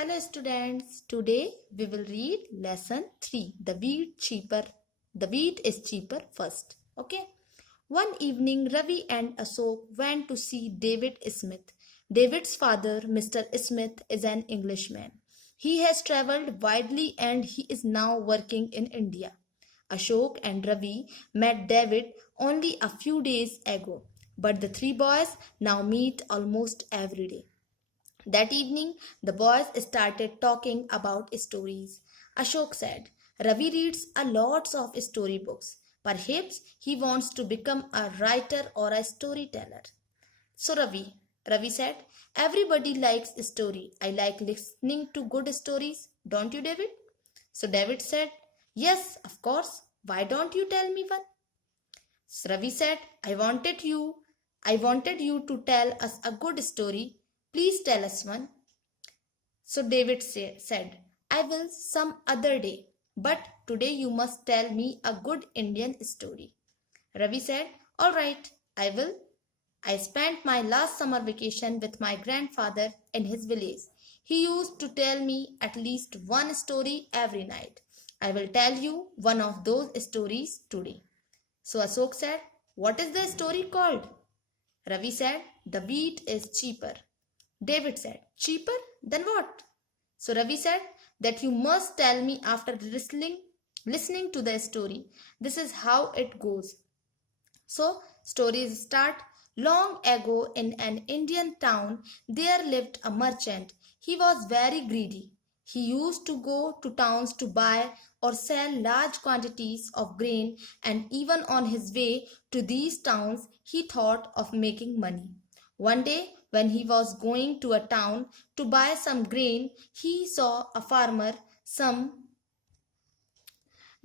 Hello students, today we will read lesson 3, the wheat is cheaper first. Okay. One evening Ravi and Ashok went to see David Smith. David's father, Mr. Smith, is an Englishman. He has traveled widely and he is now working in India. Ashok and Ravi met David only a few days ago, but the three boys now meet almost every day. That evening, the boys started talking about stories. Ashok said, Ravi reads a lots of storybooks. Perhaps he wants to become a writer or a storyteller. So Ravi said, everybody likes a story. I like listening to good stories. Don't you, David? So David said, yes, of course. Why don't you tell me one? So Ravi said, I wanted you to tell us a good story. Please tell us one. So David said, I will some other day, but today you must tell me a good Indian story. Ravi said, all right, I will. I spent my last summer vacation with my grandfather in his village. He used to tell me at least one story every night. I will tell you one of those stories today. So Ashok said, what is the story called? Ravi said, the wheat is cheaper. David said, cheaper? Then what? So Ravi said that you must tell me after listening to the story. This is how it goes. So stories start. Long ago in an Indian town, there lived a merchant. He was very greedy. He used to go to towns to buy or sell large quantities of grain, and even on his way to these towns, he thought of making money. One day, when he was going to a town to buy some grain, he saw a farmer some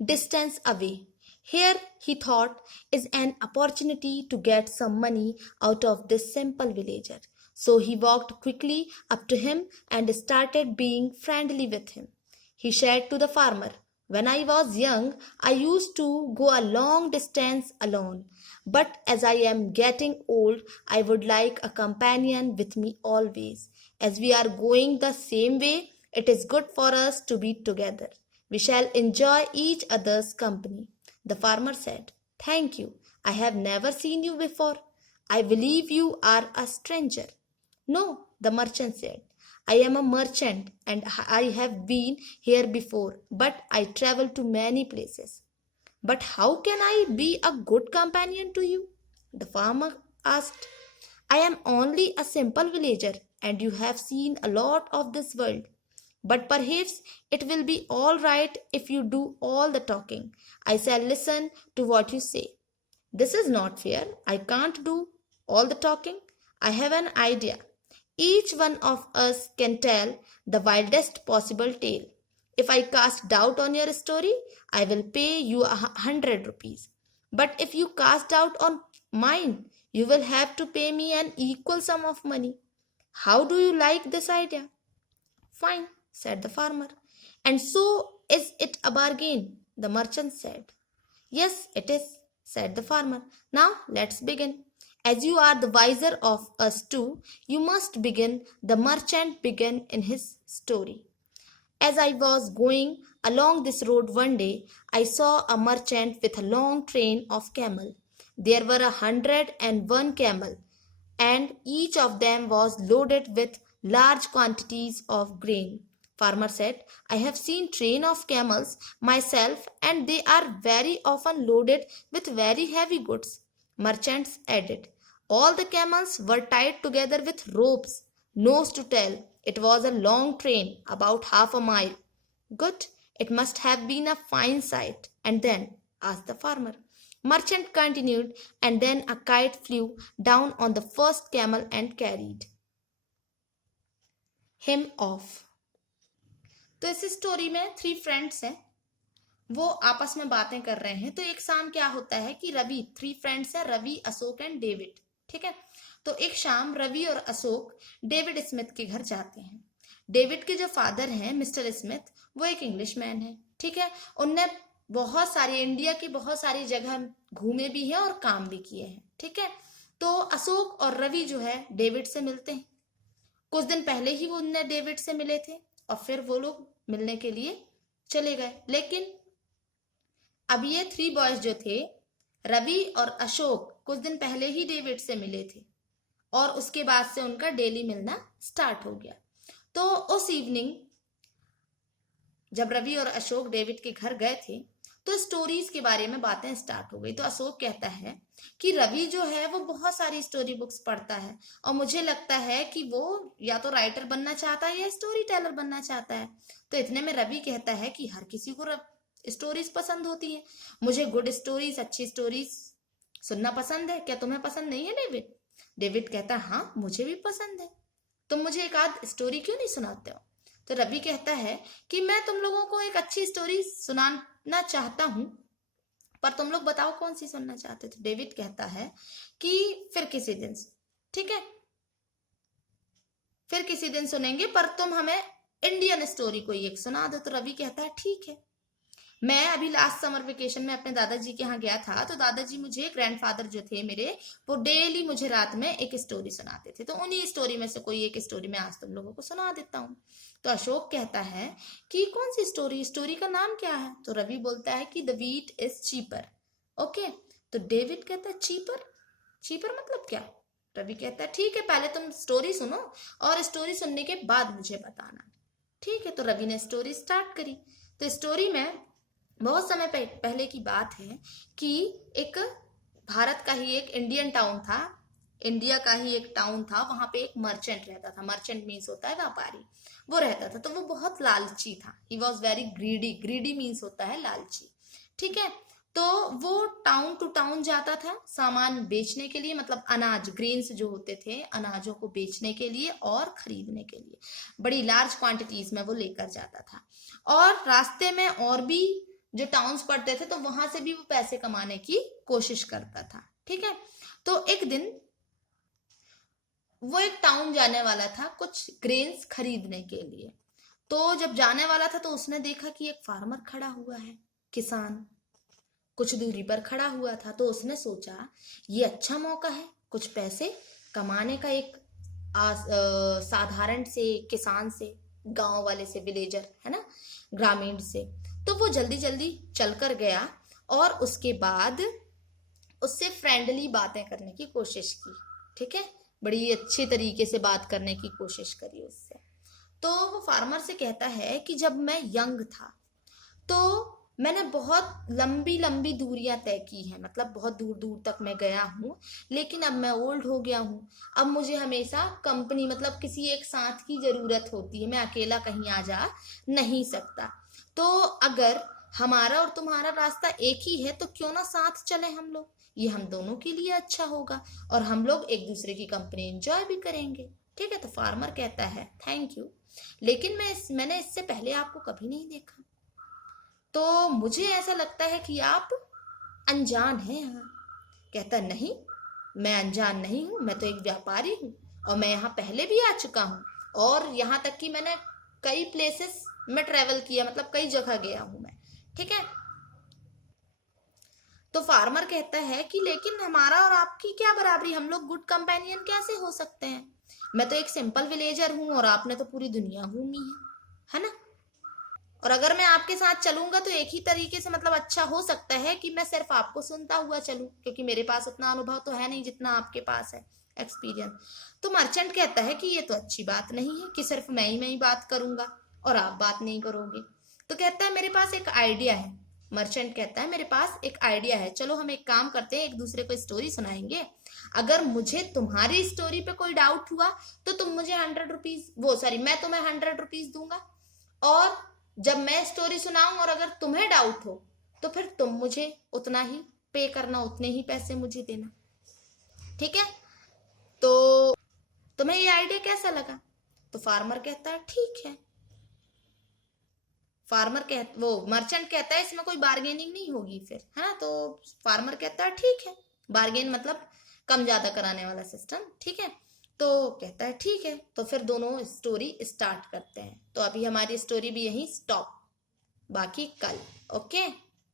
distance away. Here, he thought, is an opportunity to get some money out of this simple villager. So he walked quickly up to him and started being friendly with him. He said to the farmer, when I was young, I used to go a long distance alone. But as I am getting old, I would like a companion with me always. As we are going the same way, it is good for us to be together. We shall enjoy each other's company. The farmer said, thank you. I have never seen you before. I believe you are a stranger. No, the merchant said. I am a merchant and I have been here before, but I travel to many places. But how can I be a good companion to you? The farmer asked. I am only a simple villager and you have seen a lot of this world. But perhaps it will be all right if you do all the talking. I shall listen to what you say. This is not fair. I can't do all the talking. I have an idea. Each one of us can tell the wildest possible tale. If I cast doubt on your story, I will pay you 100 rupees. But if you cast doubt on mine, you will have to pay me an equal sum of money. How do you like this idea? Fine, said the farmer. And so is it a bargain? The merchant said. Yes, it is, said the farmer. Now let's begin. As you are the wiser of us two, you must begin. The merchant began in his story. As I was going along this road one day, I saw a merchant with a long train of camel. There were 101 camel, and each of them was loaded with large quantities of grain. Farmer said, I have seen train of camels myself and they are very often loaded with very heavy goods. Merchants added, all the camels were tied together with ropes. Nose to tail, it was a long train, about half a mile. Good, it must have been a fine sight. And then, asked the farmer. Merchant continued, and then a kite flew down on the first camel and carried him off. तो इस story में 3 friends हैं, वो आपस में बातें कर रहे हैं. तो एक शाम क्या होता है कि रवि 3 फ्रेंड्स हैं, रवि, अशोक एंड डेविड. ठीक है. तो एक शाम रवि और अशोक डेविड स्मिथ के घर जाते हैं. डेविड के जो फादर हैं मिस्टर स्मिथ, वो एक इंग्लिश मैन है. ठीक है. उनने बहुत सारी इंडिया की बहुत सारी जगह घूमे भी हैं और काम भी किए हैं. ठीक है. तो अशोक और रवि जो है डेविड से मिलते हैं. कुछ दिन पहले ही वो उनने डेविड से मिले थे. और फिर वो लोग मिलने के लिए चले गए। लेकिन अब ये 3 बॉयज जो थे, रवि और अशोक, कुछ दिन पहले ही डेविड से मिले थे और उसके बाद से उनका डेली मिलना स्टार्ट हो गया। तो उस इवनिंग जब रवि और अशोक डेविड के घर गए थे तो स्टोरीज के बारे में बातें स्टार्ट हो गई। तो अशोक कहता है कि रवि जो है वो बहुत सारी स्टोरी बुक्स पढ़ता है और मुझे लगता है कि वो या तो राइटर बनना चाहता है या स्टोरी टेलर बनना चाहता है। तो इतने में रवि कहता है कि हर किसी को स्टोरीज पसंद होती है, मुझे गुड स्टोरीज, अच्छी स्टोरीज सुनना पसंद है, क्या तुम्हें पसंद नहीं है डेविड? डेविड कहता है हाँ मुझे भी पसंद है, तुम मुझे एक आध स्टोरी क्यों नहीं सुनाते हो? तो रवि कहता है कि मैं तुम लोगों को एक अच्छी स्टोरी सुनाना चाहता हूं, पर तुम लोग बताओ कौन सी सुनना चाहते हो? तो डेविड कहता है कि फिर किसी दिन, ठीक है, फिर किसी दिन सुनेंगे, पर तुम हमें इंडियन स्टोरी कोई एक सुना दो। तो रवि कहता है ठीक है। मैं अभी लास्ट समर वेकेशन में अपने दादाजी के यहाँ गया था, तो दादाजी मुझे, ग्रैंडफादर जो थे मेरे, वो डेली मुझे रात में एक स्टोरी सुनाते थे, तो उन्हीं स्टोरी में से कोई एक स्टोरी मैं आज तुम लोगों को सुना देता हूँ। तो अशोक कहता है कि कौन सी स्टोरी, स्टोरी का नाम क्या है? तो रवि बोलता है कि the wheat is cheaper. Okay, तो डेविड कहता है चीपर? चीपर मतलब क्या? रवि कहता है ठीक है, पहले तुम स्टोरी सुनो और स्टोरी सुनने के बाद मुझे बताना। ठीक है, तो रवि ने स्टोरी स्टार्ट करी। तो स्टोरी में बहुत समय पहले की बात है कि एक भारत का ही एक इंडियन टाउन था, इंडिया का ही एक टाउन था, वहां पे एक मर्चेंट रहता था। मर्चेंट मीन्स होता है व्यापारी, वो रहता था। तो वो बहुत लालची था, he was very greedy. Greedy means होता है लालची, ठीक है। तो वो टाउन टू टाउन जाता था सामान बेचने के लिए, मतलब अनाज, ग्रेन्स जो होते थे, अनाजों को बेचने के लिए और खरीदने के लिए बड़ी लार्ज क्वांटिटीज में वो लेकर जाता था। और रास्ते में और भी जो टाउन्स पड़ते थे तो वहां से भी वो पैसे कमाने की कोशिश करता था, ठीक है। तो एक दिन वो एक टाउन जाने वाला था कुछ ग्रेन्स खरीदने के लिए। तो जब जाने वाला था तो उसने देखा कि एक फार्मर खड़ा हुआ है, किसान कुछ दूरी पर खड़ा हुआ था। तो उसने सोचा ये अच्छा मौका है कुछ पैसे कमाने का, एक साधारण से किसान से, गांव वाले से, विलेजर है ना, ग्रामीण से। तो वो जल्दी जल्दी चलकर गया और उसके बाद उससे फ्रेंडली बातें करने की कोशिश की, ठीक है, बड़ी अच्छी तरीके से बात करने की कोशिश करी उससे। तो वो फार्मर से कहता है कि जब मैं यंग था तो मैंने बहुत लंबी लंबी दूरियां तय की हैं, मतलब बहुत दूर दूर तक मैं गया हूँ, लेकिन अब मैं ओल्ड हो गया हूँ, अब मुझे हमेशा कंपनी, मतलब किसी एक साथ की जरूरत होती है, मैं अकेला कहीं आ जा नहीं सकता। तो अगर हमारा और तुम्हारा रास्ता एक ही है तो क्यों ना साथ चले हम लोग, ये हम दोनों के लिए अच्छा होगा और हम लोग एक दूसरे की कंपनी एंजॉय भी करेंगे, ठीक है। तो फार्मर कहता है थैंक यू, लेकिन मैंने इससे पहले आपको कभी नहीं देखा, तो मुझे ऐसा लगता है कि आप अनजान हैं यहाँ। कहता नहीं, मैं अनजान नहीं हूँ, मैं तो एक व्यापारी हूँ और मैं यहाँ पहले भी आ चुका हूँ और यहाँ तक कि मैंने कई प्लेसेस में ट्रेवल किया, मतलब कई जगह गया हूँ मैं, ठीक है। तो फार्मर कहता है कि लेकिन हमारा और आपकी क्या बराबरी, हम लोग गुड कंपेनियन कैसे हो सकते हैं? मैं तो एक सिंपल विलेजर हूँ और आपने तो पूरी दुनिया घूमी है ना। और अगर मैं आपके साथ चलूंगा तो एक ही तरीके से, मतलब अच्छा हो सकता है कि मैं सिर्फ आपको सुनता हुआ चलूं, क्योंकि मेरे पास उतना अनुभव तो है नहीं जितना आपके पास है, एक्सपीरियंस। तो मर्चेंट कहता है कि ये तो अच्छी बात नहीं है कि सिर्फ मैं ही बात करूंगा और आप बात नहीं करोगे। तो कहता है मेरे पास एक आइडिया है। मर्चेंट कहता है मेरे पास एक आइडिया है, चलो हम एक काम करते हैं, एक दूसरे को स्टोरी सुनाएंगे। अगर मुझे तुम्हारी स्टोरी पे कोई डाउट हुआ तो तुम मुझे 100 रुपीज, वो सॉरी, मैं तुम्हें 100 रुपीज दूंगा, और जब मैं स्टोरी सुनाऊं और अगर तुम्हें डाउट हो तो फिर तुम मुझे उतना ही पे करना, उतने ही पैसे मुझे देना, ठीक है। तो तुम्हें ये आइडिया कैसा लगा? तो फार्मर कहता है ठीक है। वो मर्चेंट कहता है इसमें कोई बार्गेनिंग नहीं होगी फिर, है ना। तो फार्मर कहता है ठीक है, बार्गेन मतलब कम ज्यादा कराने वाला सिस्टम, ठीक है। तो कहता है ठीक है, तो फिर दोनों स्टोरी स्टार्ट करते हैं। तो अभी हमारी स्टोरी भी यहीं स्टॉप, बाकी कल। ओके।